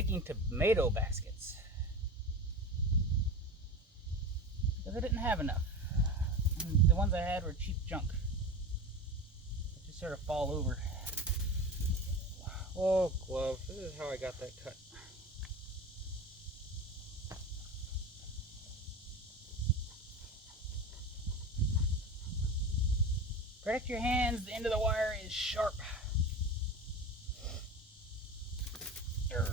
making tomato baskets because I didn't have enough. And the ones I had were cheap junk. They just sort of fall over. Oh, glove. This is how I got that cut. Protect your hands. The end of the wire is sharp. Oh.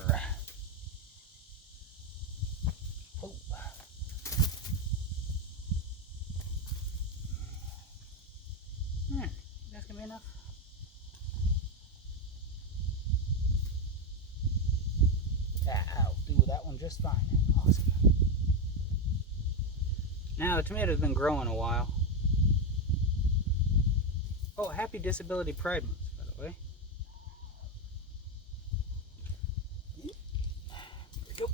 That's gonna be enough. I'll do that one just fine. Awesome. Now the tomato's been growing a while. Oh, happy Disability Pride Month, by the way. There we go.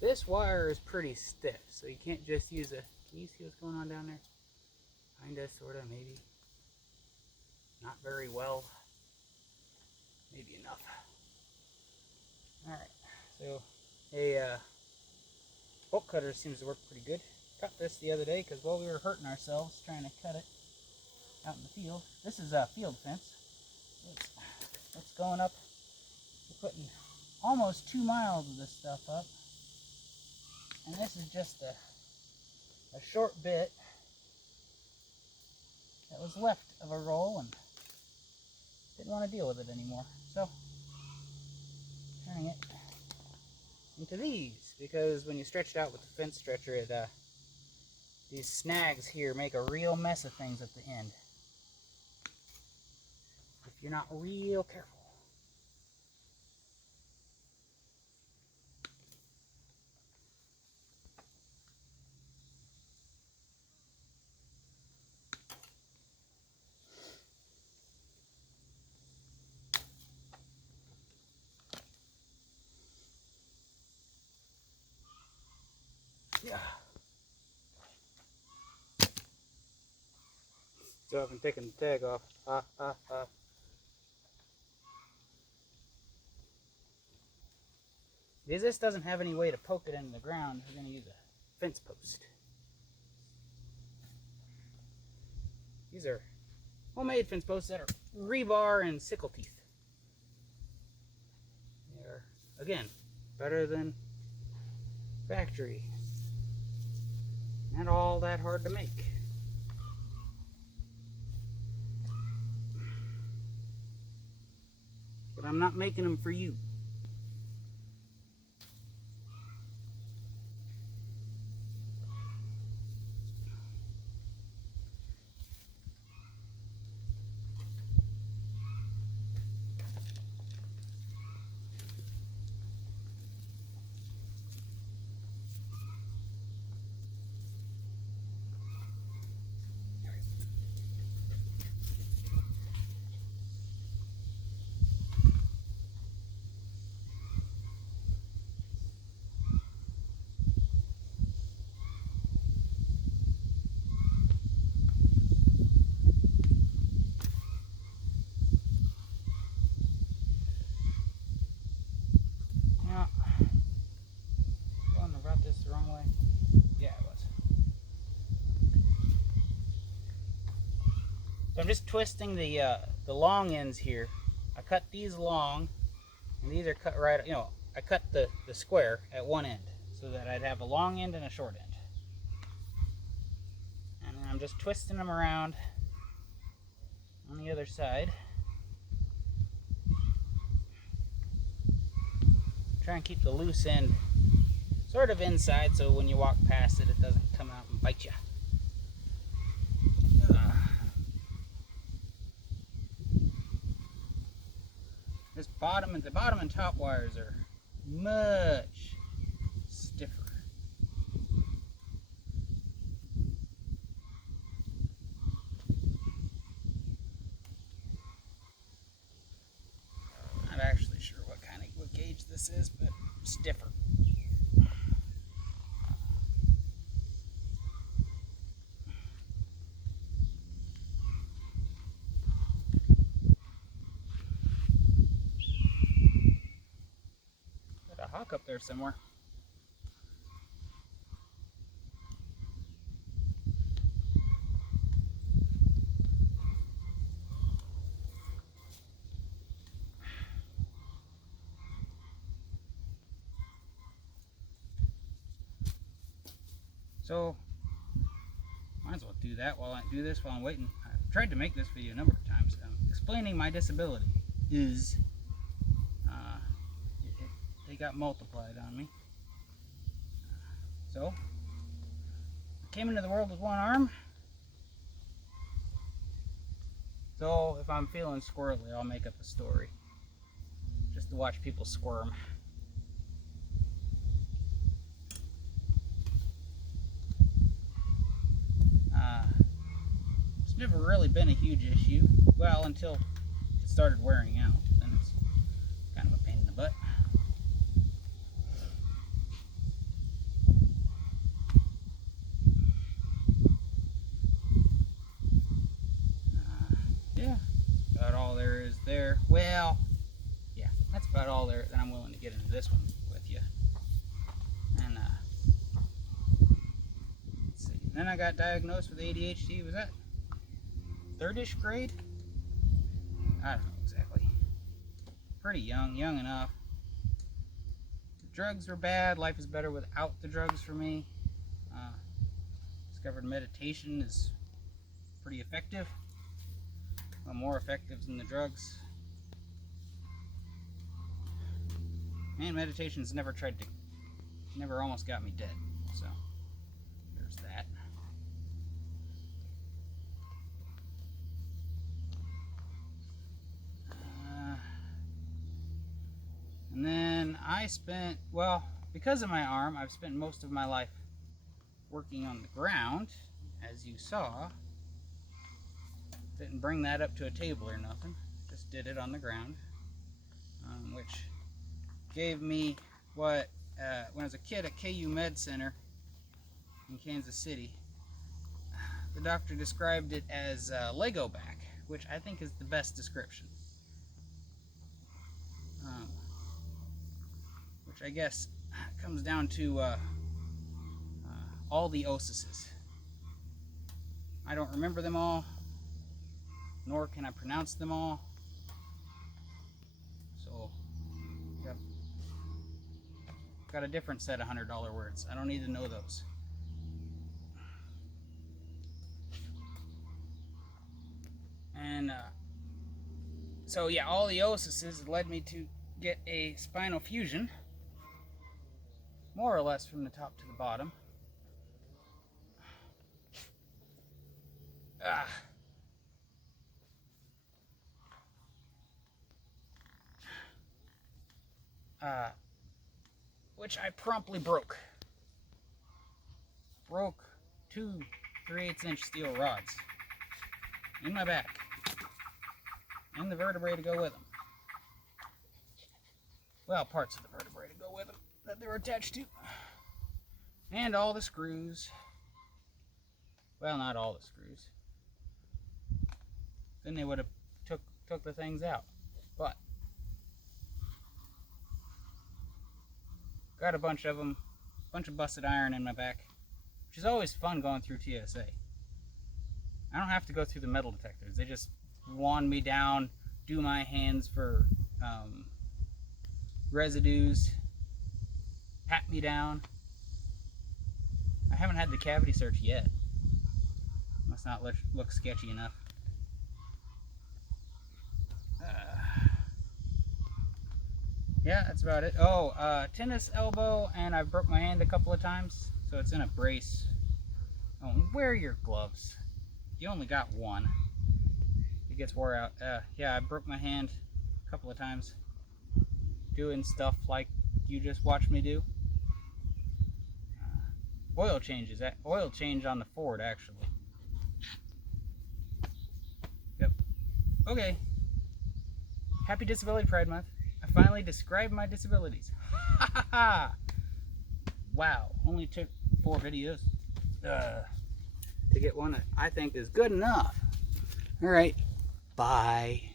This wire is pretty stiff, so you can't just use a... Can you see what's going on down there? Kinda, sorta, maybe. Not very well. Maybe enough. Alright, so a bolt cutter seems to work pretty good. Cut this the other day because while we were hurting ourselves trying to cut it out in the field. This is a field fence. It's going up. We're putting almost 2 miles of this stuff up. And this is just a short bit that was left of a roll and didn't want to deal with it anymore. So, turning it into these, because when you stretch it out with the fence stretcher, these snags here make a real mess of things at the end if you're not real careful. Yeah. So I've been taking the tag off. Because this doesn't have any way to poke it into the ground, we're going to use a fence post. These are homemade fence posts that are rebar and sickle teeth. They are, again, better than factory. Not all that hard to make. But I'm not making them for you. So I'm just twisting the long ends here. I cut these long, and these are cut right, I cut the square at one end so that I'd have a long end and a short end. And then I'm just twisting them around on the other side. Try and keep the loose end sort of inside so when you walk past it, it doesn't come out and bite you. The bottom and top wires are much stiffer. Not actually sure what gauge this is, but stiffer. rock up there somewhere. So, might as well do that while I do this while I'm waiting. I've tried to make this video a number of times. Explaining my disability is, they got multiplied on me. So, I came into the world with one arm. So, if I'm feeling squirrely, I'll make up a story. Just to watch people squirm. It's never really been a huge issue. Well, until it started wearing out. Then it's kind of a pain in the butt. Yeah, that's about all there is there. Well, yeah, that's about all there that I'm willing to get into this one with you. And let's see. Then I got diagnosed with ADHD. Was that third-ish grade? I don't know exactly. Pretty young enough. The drugs were bad. Life is better without the drugs for me. Discovered meditation is pretty effective. Well, more effective than the drugs. And meditation's never almost got me dead. So, there's that. And then I spent, well, because of my arm, I've spent most of my life working on the ground, as you saw. Didn't bring that up to a table or nothing, just did it on the ground, which gave me what, when I was a kid at KU Med Center in Kansas City, the doctor described it as Lego back, which I think is the best description. Which I guess comes down to all the osises. I don't remember them all, nor can I pronounce them all. So, yep. Got a different set of $100 words. I don't need to know those. And so yeah, all the osises led me to get a spinal fusion, more or less from the top to the bottom. Which I promptly broke. Broke 2 3/8" steel rods in my back, and the vertebrae to go with them. Well, parts of the vertebrae to go with them that they were attached to, and all the screws. Well, not all the screws. Then they would have took the things out. But got a bunch of them, bunch of busted iron in my back, which is always fun going through TSA. I don't have to go through the metal detectors. They just wand me down, do my hands for residues, pat me down. I haven't had the cavity search yet. Must not look sketchy enough. Yeah, that's about it. Oh, tennis elbow, and I broke my hand a couple of times, so it's in a brace. Oh, wear your gloves. You only got one. It gets wore out. Yeah, I broke my hand a couple of times doing stuff like you just watched me do. Oil change on the Ford, actually. Yep. Okay. Happy Disability Pride Month. I finally described my disabilities. Ha ha ha! Wow, only took 4 videos to get one that I think is good enough. Alright, bye.